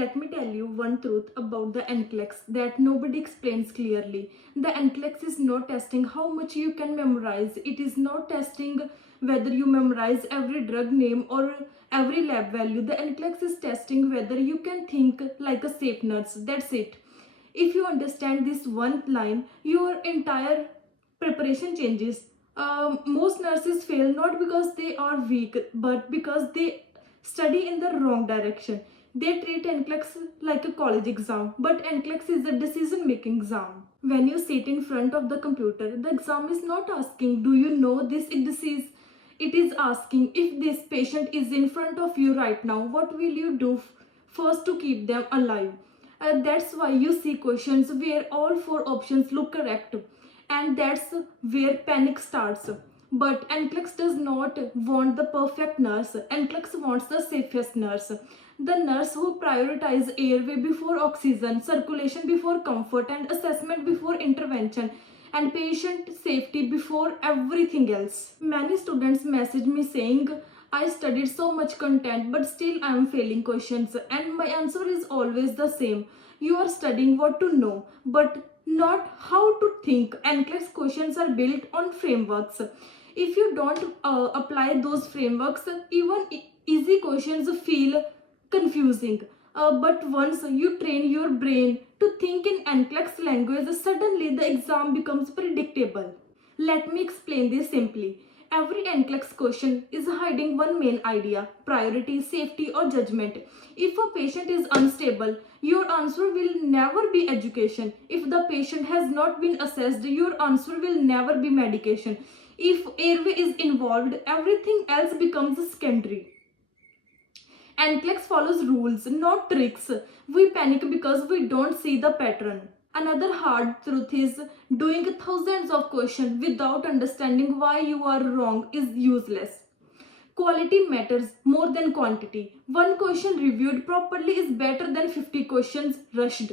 Let me tell you one truth about the NCLEX that nobody explains clearly. The NCLEX is not testing how much you can memorize. It is not testing whether you memorize every drug name or every lab value. The NCLEX is testing whether you can think like a safe nurse. That's it. If you understand this one line, your entire preparation changes. Most nurses fail not because they are weak, but because they study in the wrong direction. They treat NCLEX like a college exam, but NCLEX is a decision-making exam. When you sit in front of the computer, the exam is not asking, do you know this disease? It is asking, if this patient is in front of you right now, what will you do first to keep them alive? That's why you see questions where all four options look correct, and that's where panic starts. But NCLEX does not want the perfect nurse. NCLEX wants the safest nurse. The nurse who prioritizes airway before oxygen, circulation before comfort, and assessment before intervention, and patient safety before everything else. Many students message me saying, I studied so much content but still I am failing questions, and my answer is always the same. You are studying what to know, but not how to think. NCLEX questions are built on frameworks. If you don't apply those frameworks, even easy questions feel confusing. But once you train your brain to think in NCLEX language, suddenly the exam becomes predictable. Let me explain this simply. Every NCLEX question is hiding one main idea: priority, safety, or judgment. If a patient is unstable, your answer will never be education. If the patient has not been assessed, your answer will never be medication. If airway is involved, everything else becomes secondary. NCLEX follows rules, not tricks. We panic because we don't see the pattern. Another hard truth is doing thousands of questions without understanding why you are wrong is useless. Quality matters more than quantity. One question reviewed properly is better than 50 questions rushed.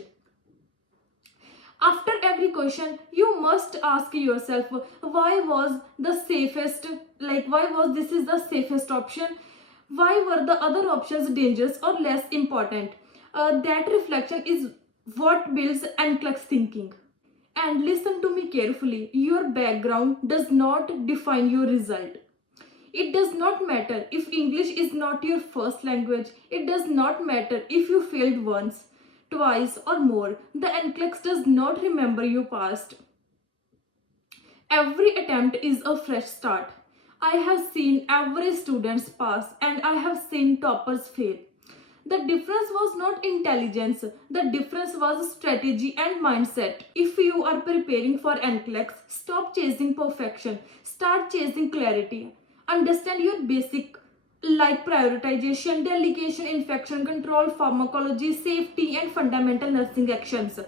After every question, you must ask yourself, why was the safest, why was this is the safest option? Why were the other options dangerous or less important? That reflection is what builds NCLEX thinking. And listen to me carefully, your background does not define your result. It does not matter if English is not your first language. It does not matter if you failed once, twice, or more. The NCLEX does not remember your past. Every attempt is a fresh start. I have seen average students pass and I have seen toppers fail. The difference was not intelligence, the difference was strategy and mindset. If you are preparing for NCLEX, stop chasing perfection, start chasing clarity. Understand your basic like prioritization, delegation, infection control, pharmacology, safety, and fundamental nursing actions.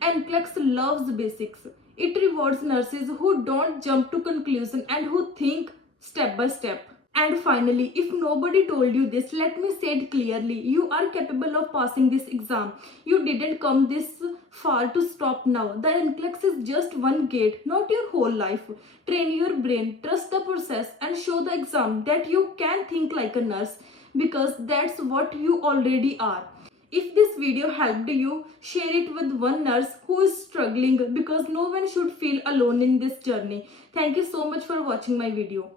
NCLEX loves basics. It rewards nurses who don't jump to conclusion and who think step by step. And finally, if nobody told you this, let me say it clearly. You are capable of passing this exam. You didn't come this far to stop now. The NCLEX is just one gate, not your whole life. Train your brain, trust the process, and show the exam that you can think like a nurse, because that's what you already are. If this video helped you, share it with one nurse who is struggling, because no one should feel alone in this journey. Thank you so much for watching my video.